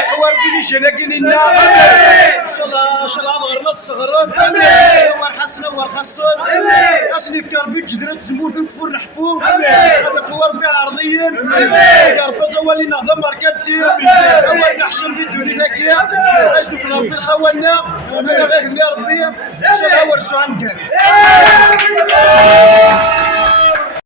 حوار بيني جلاكين لنا ان شاء الله غيرنا الصغرون ورحسنا ورخصون اسني في كربي جدرت زمور الكفور نحفو هذا حوار بيع الارضيين يا رب هو اللي نهضم مركبتي هو اللي نحشم في الدنيا ذاكيه اش دوك ربي الخوانا هذا غير يا ربي ان شاء الله ورسوا عن كاري